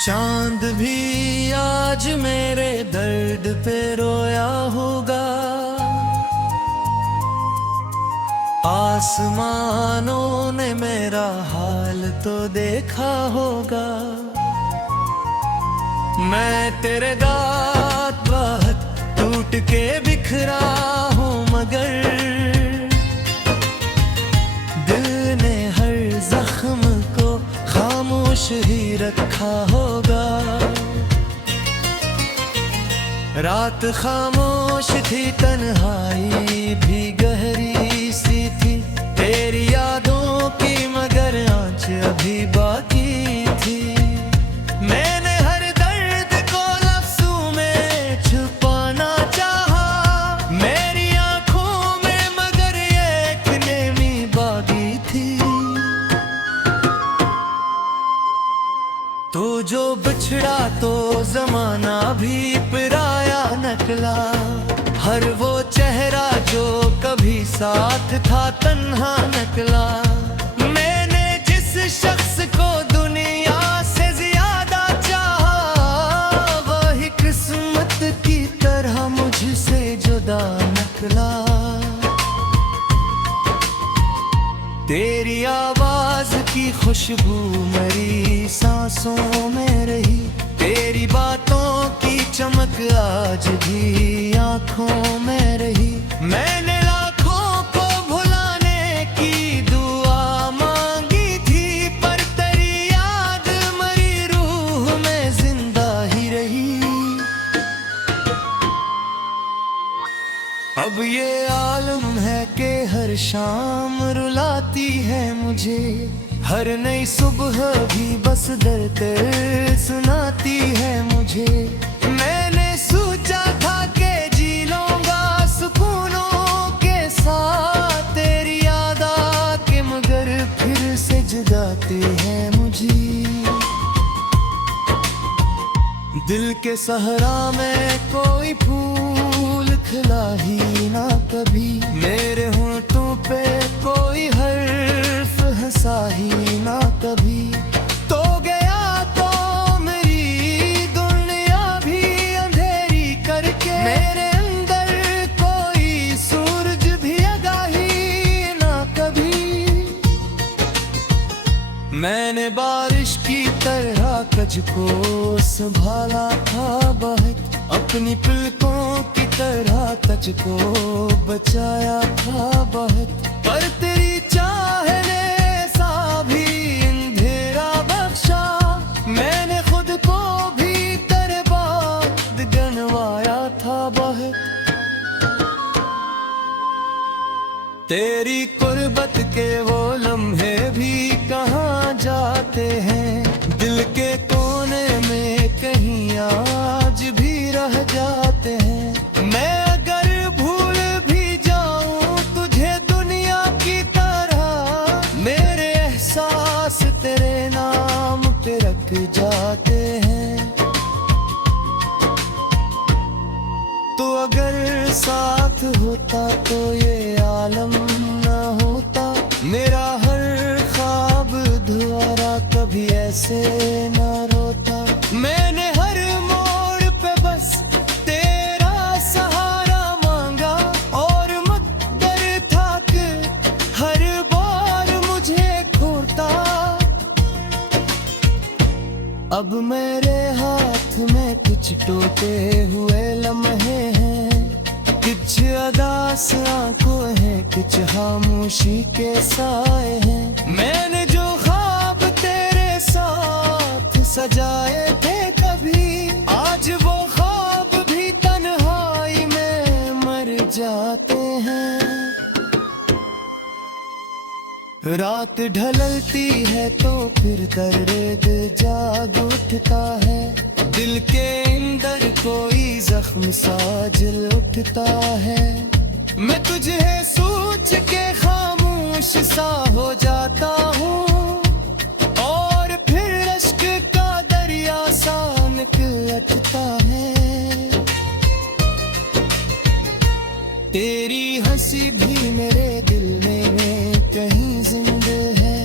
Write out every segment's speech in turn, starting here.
चांद भी आज मेरे दर्द पे रोया होगा, आसमानों ने मेरा हाल तो देखा होगा। मैं तेरे दांत बहुत टूट के बिखरा हूँ, मगर दिल ने हर जख्म को खामोश ही रखा होगा। रात खामोश थी, तन्हाई भी गहरी सी थी, तेरी यादों की मगर आँच अभी बाकी थी। मैंने हर दर्द को लफ्ज़ों में छुपाना चाहा, मेरी आँखों में मगर ये एक नेमी बागी थी। तो जो बिछड़ा तो जमाना भी पराया नकला, हर वो चेहरा जो कभी साथ था तन्हा नकला। मैंने जिस शख्स को दुनिया से ज्यादा चाहा, वही किस्मत की तरह मुझसे जुदा नकला। तेरी आवाज की खुशबू मेरी सांसों में रही, तेरी बातों की चमक आज भी आंखों में रही। मैंने लाखों को भुलाने की दुआ मांगी थी, पर तेरी याद मरी रूह में जिंदा ही रही। अब ये आलम है कि हर शाम रुलाती है मुझे, हर नई सुबह भी बस दर्द सुनाती है मुझे। मैंने सोचा था कि जी लूंगा सुकूनों के साथ, तेरी याद आके मगर फिर से जगाती है मुझे। दिल के सहरा में कोई फूल खिला ही ना कभी, मेरे होंठों पे कोई हर्फ हंसा ही ना कभी। तो गया तो मेरी दुनिया भी अंधेरी करके, मेरे अंदर कोई सूरज भी जगा ही ना कभी। मैंने बारिश की तरह कज को संभाला था बहुत, अपनी पलकों की तरह तज को बचाया था बहुत। पर तेरी चाह ने सा भी अंधेरा बख्शा, मैंने खुद को भी तेरे बाद गनवाया था बहुत। तेरी कुर्बत के वो लम्हे भी कहाँ जाते हैं, दिल के कोने में कहीं आज भी रह जाते हैं। मैं अगर भूल भी जाऊं तुझे दुनिया की तरह, मेरे एहसास तेरे नाम पे रख जाते हैं। तो अगर साथ होता तो ये आलम न होता, मेरा हर ख्वाब धुआरा कभी ऐसे न रोता। मैंने हर मोड़ पे बस तेरा सहारा मांगा, और मुक़द्दर था कि हर बार मुझे खोता। अब मेरे हाथ में कुछ टूटे हुए लम्हे हैं, कुछ अदास आंखों हैं, कुछ खामोशी के साए हैं। मैंने जो ख्वाब तेरे साथ सजाए थे कभी, आज वो ख्वाब भी तन्हाई में मर जाते हैं। रात ढलती है तो फिर दर्द जाग उठता है, दिल के अंदर कोई जख्म सा जल उठता है। मैं तुझे सोच के खामोश सा हो जाता हूँ, और फिर अश्क का दरिया सा निकलता है। तेरी हंसी भी मेरे दिल में कहीं जिंदा है,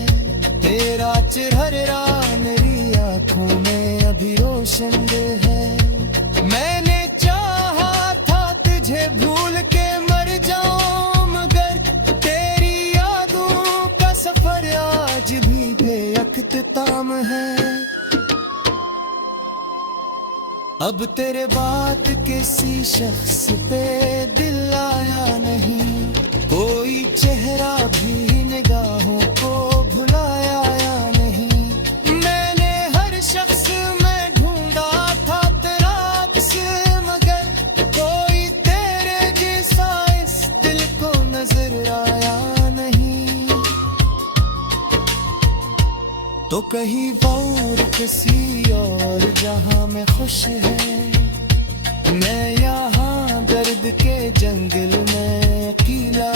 तेरा चेहरा मेरी आँखों में अभी इख्तिताम है। अब तेरे बात किसी शख्स पे दिल आया नहीं, कोई चेहरा भी निगाहों को भुलाया या नहीं। मैंने हर शख्स में ढूंढा था तेरा अक्स, मगर कोई तेरे जैसा इस दिल को नजर आया नहीं। तो कहीं और किसी और जहां में खुश है, मैं यहाँ दर्द के जंगल में अकेला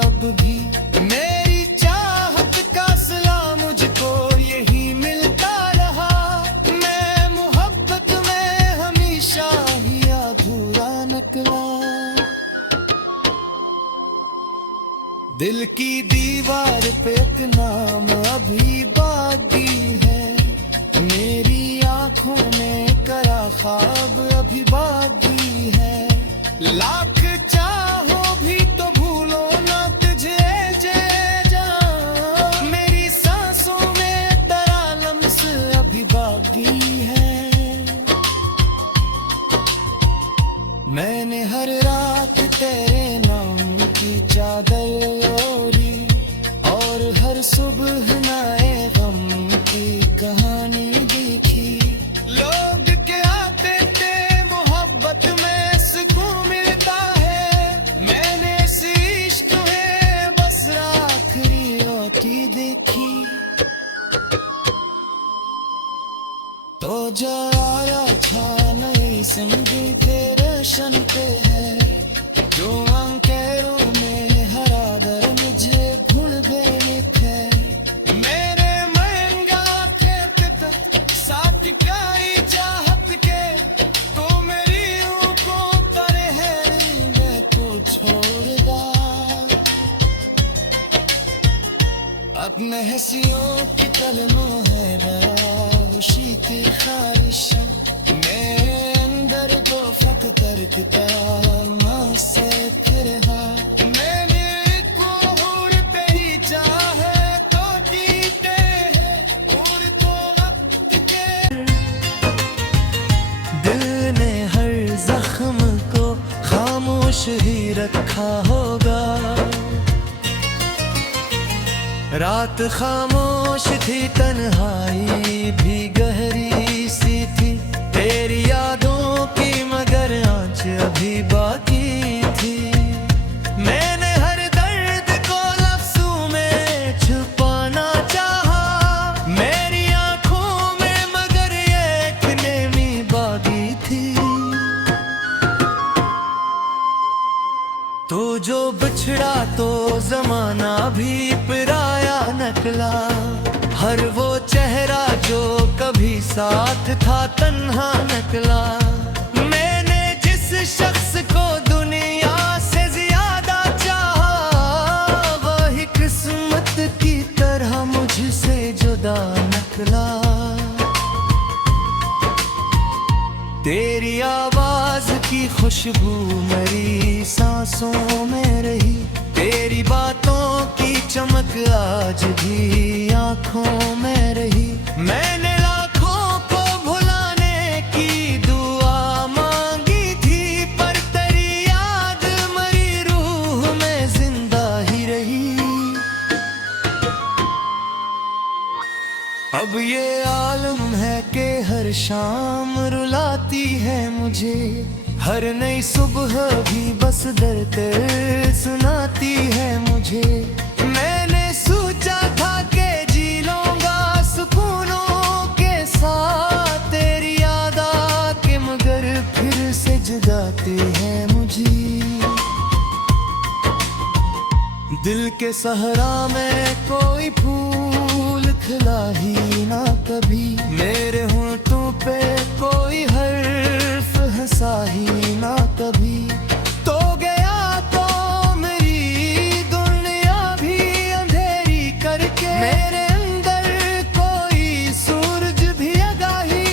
अब भी। मेरी चाहत का सिला मुझको यही मिलता रहा, मैं मोहब्बत में हमेशा ही अधूरा निकला। दिल की दीवार पे एक नाम अभी बाकी है, मेरी आंखों में करा ख्वाब अभी बाकी है। लाख चाहो भी तो भूलो ना तुझे जे जान, मेरी सांसों में तेरा लम्स अभी बाकी है। मैंने हर रात तेरे नाम की चादर ओढ़ी, और हर सुबह नए गम की कहानी देखी। लोग कहते थे मोहब्बत में सुकून मिलता है, मैंने इस इश्क में बस आखिरी रोटी देखी। तो जो आया था नई संगीत रोशन पे है, जो अंकेरों में हरा दर मुझे भूल गए थे। मेरे महंगा के पिता साथ काई चाहत के, तो मेरी को तरे है मैं तो छोड़ दा। अपने हंसियों की कलमों है खुशी की ख्वाहिश, मेरे अंदर दो फक करता माँ से फिर मैंने को हूर पे ही चाहे तो जीते हैं, और तो वक्त के। दिल ने हर जख्म को खामोश ही रखा होगा, रात खामोश थी तन्हाई भी गहरी सी थी, तेरी यादों की मगर आँच अभी बाकी थी। मैंने हर दर्द को लफ्ज़ों में छुपाना चाहा, मेरी आँखों में मगर ये एक नेमी बागी थी। तो जो बिछड़ा तो जमाना भी पराया नकला, हर वो चेहरा जो कभी साथ था तन्हा नकला। मैंने जिस शख्स को दुनिया से ज्यादा चाहा, वही किस्मत की तरह मुझसे जुदा नकला। तेरी आवाज की खुशबू मेरी सांसों में रही, तेरी बातों की चमक आज भी आंखों में रही। मैंने लाखों को भुलाने की दुआ मांगी थी, पर तेरी याद मरी रूह में जिंदा ही रही। अब ये आलम है कि हर शाम रुलाती है मुझे, हर नई सुबह भी बस दर्द सुनाती है मुझे। मैंने सोचा था कि जी लूंगा सुकूनों के साथ, तेरी याद आके मगर फिर से जगाती है मुझे। दिल के सहरा में कोई फूल खिला ही ना कभी, मेरे होंठों पे कोई हर्फ हंसा ही ना कभी। तो गया तो मेरी दुनिया भी अंधेरी करके, मेरे अंदर कोई सूरज भी जगा ही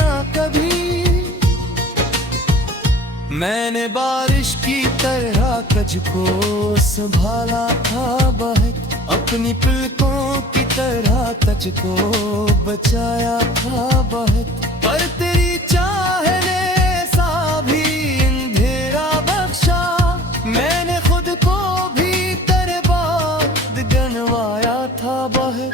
ना कभी। मैंने बारिश की तरह तुझको संभाला था बहुत, अपनी पलकों की तरह तुझको बचाया था बहुत, पर तेरी चाह ने सा भी अंधेरा बख्शा। मैंने खुद को भी तेरे बाद गनवाया था बहुत।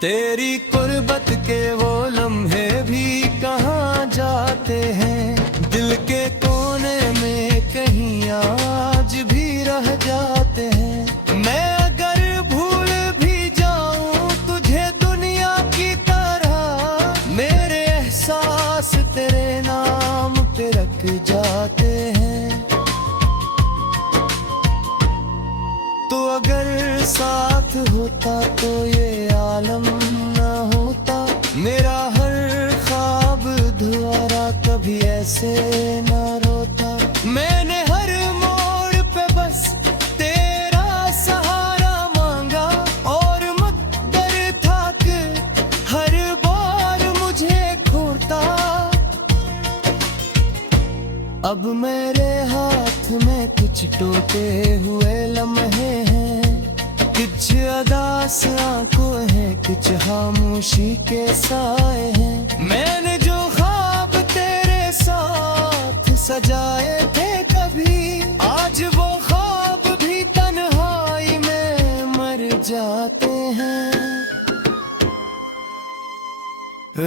तेरी कुर्बत के वो लम्हे भी कहाँ जाते हैं, दिल के कोने में कहीं आज भी रह जाते हैं। मैं अगर भूल भी जाऊं तुझे दुनिया की तरह, मेरे एहसास तेरे नाम पे रख जाते हैं। तो अगर साथ होता तो ये आलम न होता, मेरा हर ख्वाब धुआरा कभी ऐसे न रोता। मैंने हर मोड़ पे बस तेरा सहारा मांगा, और मुक़द्दर था कि हर बार मुझे खोता। अब मेरे हाथ में कुछ टूटे हुए लम्हे हैं, कुछ अदास आंखों हैं, कुछ खामोशी के साए हैं। मैंने जो ख्वाब तेरे साथ सजाए थे कभी, आज वो ख्वाब भी तन्हाई में मर जाते हैं।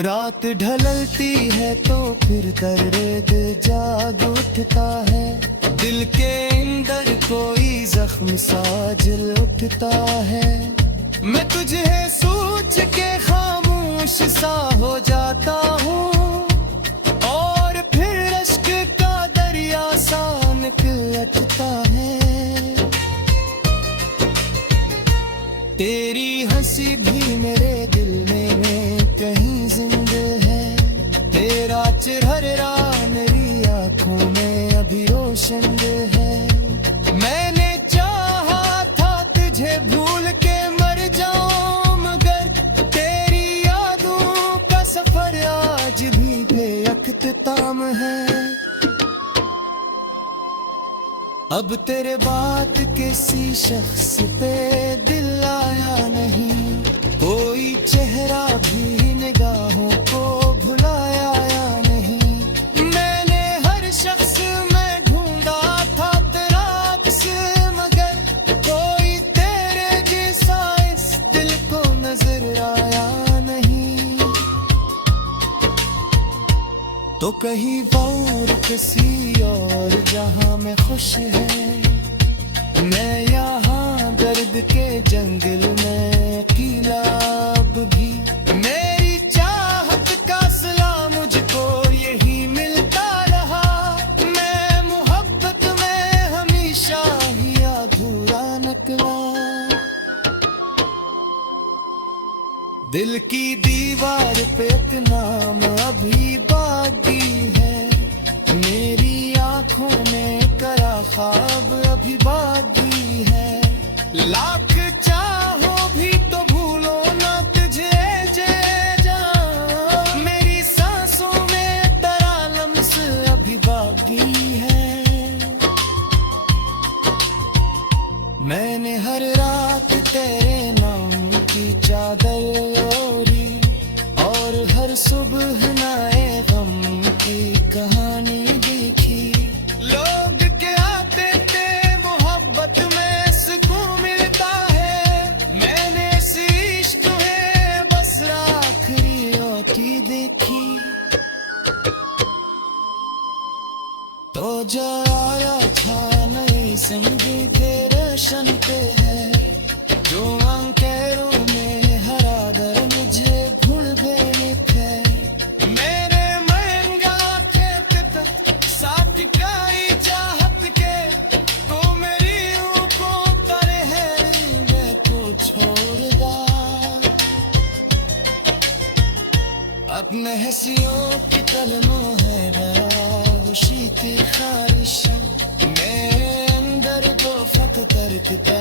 रात ढलती है तो फिर दर्द जाग उठता है, दिल के अंदर कोई जख्म सा जल उठता है। मैं तुझे सोच के खामोश सा हो जाता हूँ, और फिर अश्क का दरिया सा निकलता है। तेरी हंसी भी मेरे दिल में कहीं जिंदा है, तेरा चेहरा मेरी आंखों में अभी रोशन है। मैंने चाहा था तुझे भूल के मर जाऊं, मगर तेरी यादों का सफर आज भी बेअख्ताम है। अब तेरे बात किसी शख्स पे दिल आया नहीं, कोई चेहरा भी निगाहों को भुलाया या नहीं। मैंने हर शख्स में ढूंढा था तेरा अक्स, मगर कोई तेरे जैसा इस दिल को नजर आया नहीं। तो कहीं और किसी और जहां में खुश है, मैं यहाँ दर्द के जंगल में अकेला अब भी। मेरी चाहत का सिला मुझको यही मिलता रहा, मैं मोहब्बत में हमेशा ही अधूरा निकला। दिल की दीवार पे एक नाम अभी बाकी है, मेरी आंखों में करा ख्वाब अभी बाकी है। लाख चाहो भी तो भूलो ना तुझे जे जान, मेरी सांसों में तेरा लम्स अभी बाकी है। मैंने हर रात तेरे नाम की चादर ओढ़ी, और हर सुबह नए गम की कहानी देखी। लोग कहते थे मोहब्बत में सुकून मिलता है, मैंने इस इश्क में बस आखिरी ओटी देखी। तो जो आया था नई संगीत रोशन पे है, जो अंकेरों में हरा दर मुझे भूल गए थे। मेरे महंगा के पिता साथ काई चाहत के, तो मेरी ऊँखों तरे है मैं को छोड़ दा। अपने हंसियों की कलमों है खुशी की ख्वाहिश, मेरे अंदर वो फत तरकता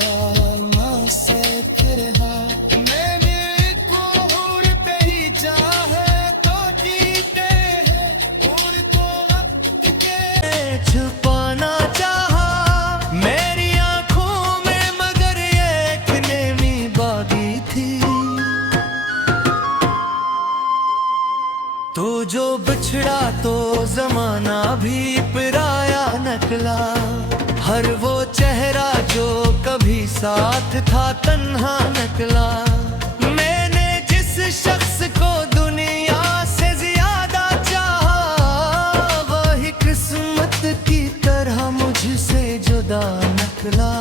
माँ से फिर हा। मैंने को हूर पे ही चाहे तो जीते हैं, और को वक्त के छुपाना चाहा मेरी आंखों में, मगर ये निकला। हर वो चेहरा जो कभी साथ था तन्हा निकला। मैंने जिस शख्स को दुनिया से ज्यादा चाहा, वही किस्मत की तरह मुझसे जुदा निकला।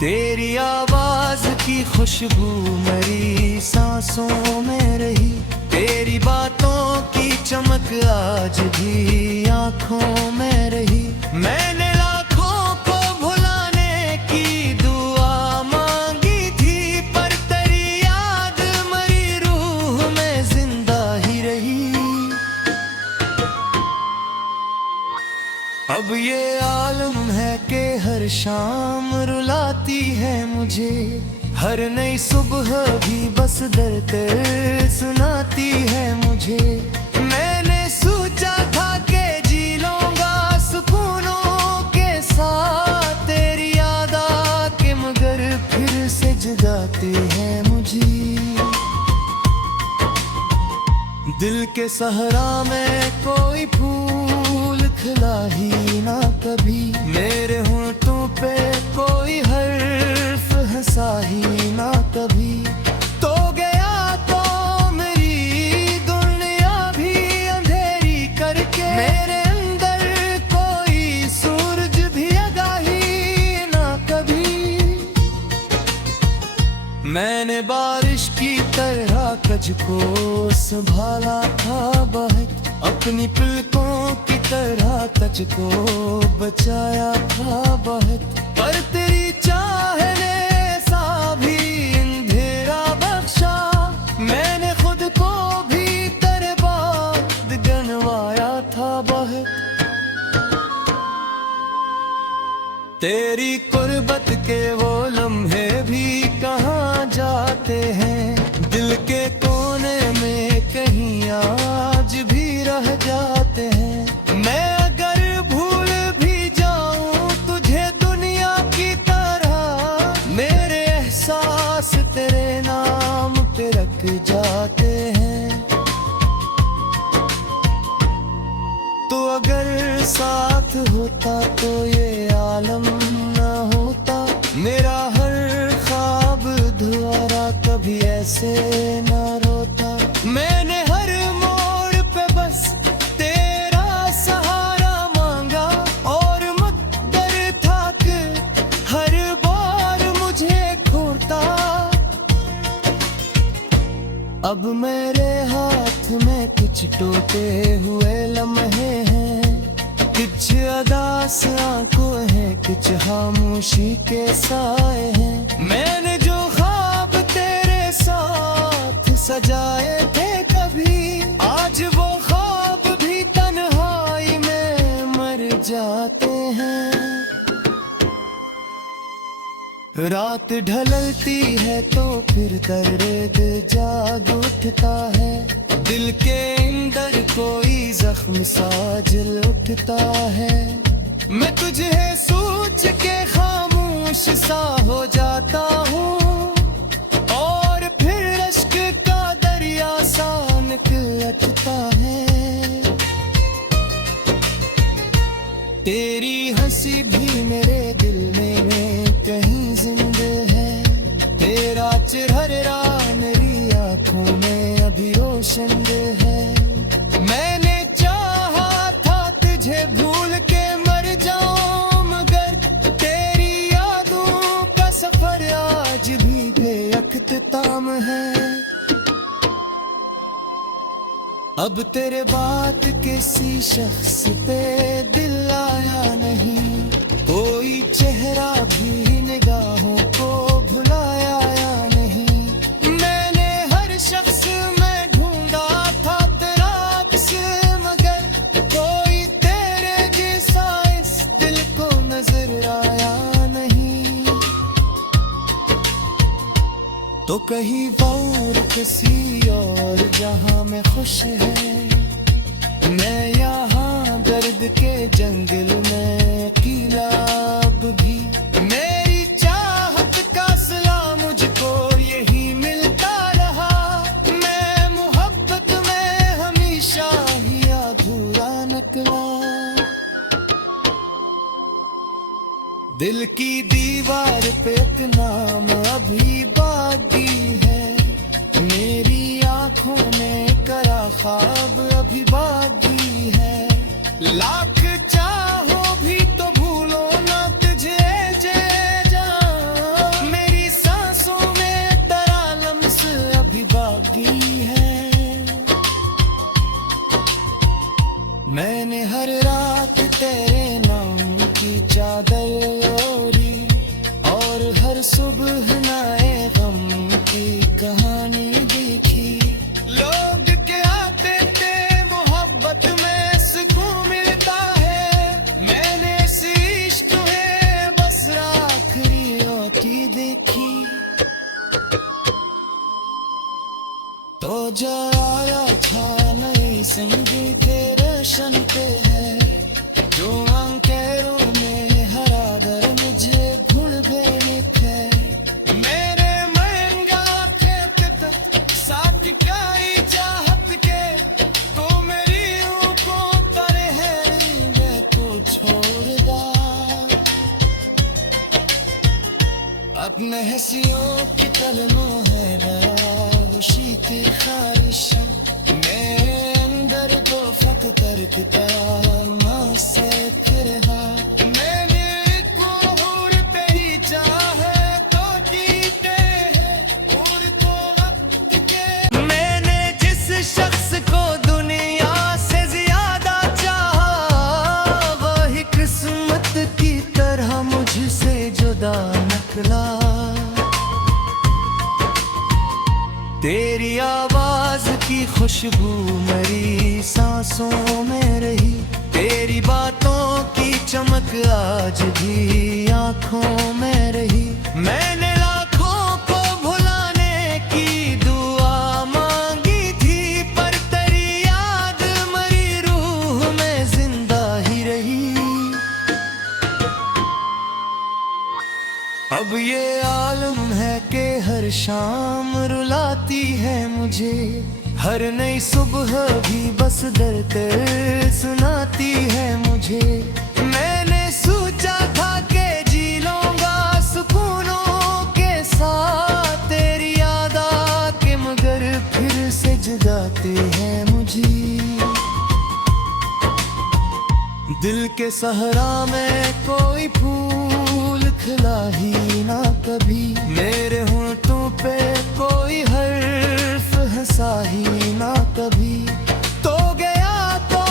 तेरी आवाज की खुशबू मेरी सांसों में रही। तेरी बातों की चमक आज भी आंखों में रही। मैंने लाखों को भुलाने की दुआ मांगी थी, पर तेरी याद मरी रूह में जिंदा ही रही। अब ये आलम है कि हर शाम रुलाती है मुझे। हर नई सुबह भी बस दर्द सुनाती है मुझे। मैंने सोचा था कि जी लूंगा सुकूनों के साथ, तेरी याद आके मगर फिर से जगाती है मुझे। दिल के सहरा में कोई फूल खिला ही ना कभी। मेरे होंठों पे कोई हर्फ हंसा ही ना कभी। तो गया तो मेरी दुनिया भी अंधेरी करके। मेरे अंदर कोई सूरज भी जगा ही ना कभी। मैंने बारिश की तरह कज को संभाला था बहुत। अपनी पलकों की तरह तज को बचाया था बहुत। पर तेरी चाह ने ऐसा भी अंधेरा बख्शा। मैंने खुद को भी तेरे बाद गनवाया था बहुत। तेरी कुर्बत के वो लम्हे भी कहाँ जाते हैं। दिल के कोने में कहीं आज भी रह जाते हैं। मैं अगर भूल भी जाऊं तुझे दुनिया की तरह, मेरे एहसास तेरे नाम पे रख जाते हैं। तो अगर साथ होता तो ये आलम न होता। मेरा हर ख्वाब अधूरा कभी ऐसे न रोता। मैंने हर मोड़ पे बस तेरा सहारा मांगा, और मुक़द्दर था कि हर बार मुझे खोता। अब मेरे हाथ में कुछ टूटे हुए लम्हे हैं। कुछ अदास आंखों हैं, कुछ खामोशी के साए हैं। मैंने जो ख्वाब तेरे साथ सजाए थे कभी, आज वो ख्वाब भी तन्हाई में मर जाते हैं। रात ढलती है तो फिर दर्द जाग उठता है। दिल के अंदर कोई जख्म सा जल उठता है। मैं तुझे सोच के खामोश सा हो जाता हूँ, और फिर अश्क का दरिया सा निकलता है। तेरी हंसी भी मेरे दिल में कहीं जिंदा है। तेरा चेहरा मेरी आंखों में अभी रोशन है। मैंने चाहा था तुझे भूल के मर जाऊं, मगर तेरी यादों का सफर आज भी बेअख्ताम है। अब तेरे बात किसी शख्स पे दिल आया नहीं। कोई चेहरा भी निगाहों को भुलाया या नहीं। मैंने हर शख्स में ढूंढा था तेरा अक्स, मगर कोई तेरे जैसा इस दिल को नजर आया नहीं। तो कहीं और किसी और जहां में खुश है। मैं यहाँ दर्द के जंगल में अकेला अब भी। मेरी चाहत का सिला मुझको यही मिलता रहा। मैं मोहब्बत में हमेशा ही अधूरा न निकला। दिल की दीवार पे एक नाम अभी बाकी है, मेरी आंखों में करा ख्वाब अभी बाकी है। लाख चाहो भी तो भूलो ना तुझे जे जान, मेरी सांसों में तेरा लम्स अभी बाकी है। मैंने हर रात तेरे नाम की चादर ओढ़ी और हर सुबह नए गम की कहानी देखी। लोग कहते थे मोहब्बत में सुकून मिलता है, मैंने इस इश्क में बस आखिरी रोटी देखी। तो जरा था नई संगीत रोशन पे है, जो अंकेरों में हरा दर मुझे भूल गए थे। मेरे महंगा खेत साथ काई चाहत के, तो मेरी ऊँखों तरे है मैं तो छोड़ दा। अपने हंसियों की कलमों है रावशी की ख्वाहिशों, मेरे अंदर दो फक करता माँ से फिर हा। मैंने को हूर पे ही चाहे तो जीते हैं और तो वक्त के। मैंने जिस शख्स को दुनिया से ज्यादा चाहा, वही किस्मत की तरह मुझसे जुदा निकला। तेरी आवाज की खुशबू मेरी सांसों में रही, तेरी बातों की चमक आज भी आंखों में रही। मैंने लाखों को भुलाने की दुआ मांगी थी, पर तेरी याद मरी रूह में जिंदा ही रही। अब ये आलम है कि हर शाम रुलाती है मुझे, हर नई सुबह भी बस दर्द सुनाती है मुझे। मैंने सोचा था कि जी लूंगा सुकूनों के साथ, तेरी याद आके मगर फिर से जगाती है मुझे। दिल के सहरा में कोई फूल खिला ही ना कभी, मेरे होंठों पे कोई हर्फ हंसा ही ना कभी। तो गया तो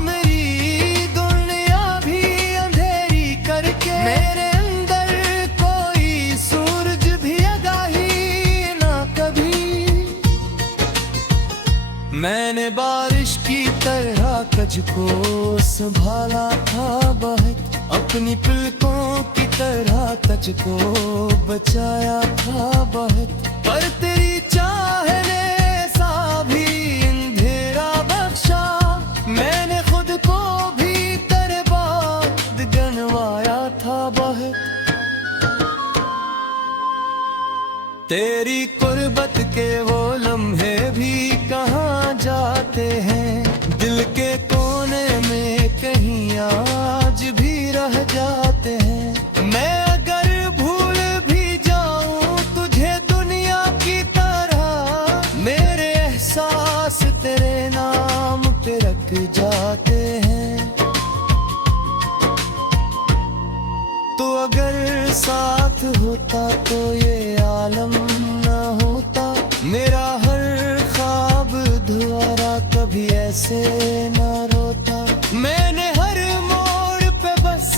मेरी दुनिया भी अंधेरी करके, मेरे अंदर कोई सूरज भी जगा ही ना कभी। मैंने बारिश की तरह तुझको संभाला था बहुत, अपनी पलकों की तरह तुझको बचाया था बहुत। पर तेरी चाह ने सा भी अंधेरा बख्शा, मैंने खुद को भी तेरे बाद गनवाया था बहुत। तेरी कुर्बत के वो लम्हे भी कहाँ जाते हैं, दिल के कोने में कहीं आज भी रह जाते हैं। मैं अगर भूल भी जाऊं तुझे दुनिया की तरह, मेरे एहसास तेरे नाम पे रख जाते हैं। तो अगर साथ होता तो ये आलम न होता, मेरा हर ख्वाब धुआरा कभी ऐसे न रोता। मैंने हर मोड़ पे बस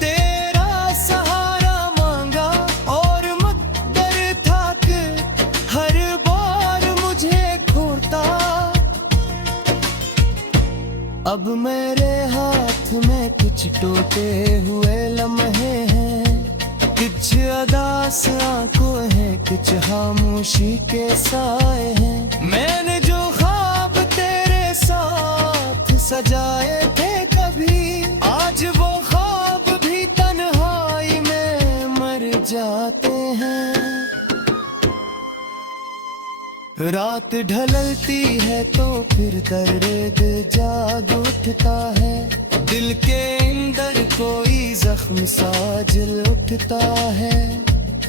तेरा सहारा मांगा, और मुक़द्दर था कि हर बार मुझे खोता। अब मेरे हाथ में कुछ टूटे हुए लम्हे हैं, कुछ अदास आंखों हैं, कुछ खामोशी के साए हैं। मैंने जो ख्वाब तेरे साथ सजाए थे कभी, आज वो ख्वाब भी तन्हाई में मर जाते हैं। रात ढलती है तो फिर दर्द जाग उठता है, दिल के अंदर कोई जख्म सा जल उठता है।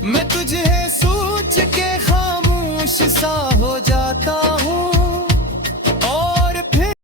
मैं तुझे सोच के खामोश सा हो जाता हूँ,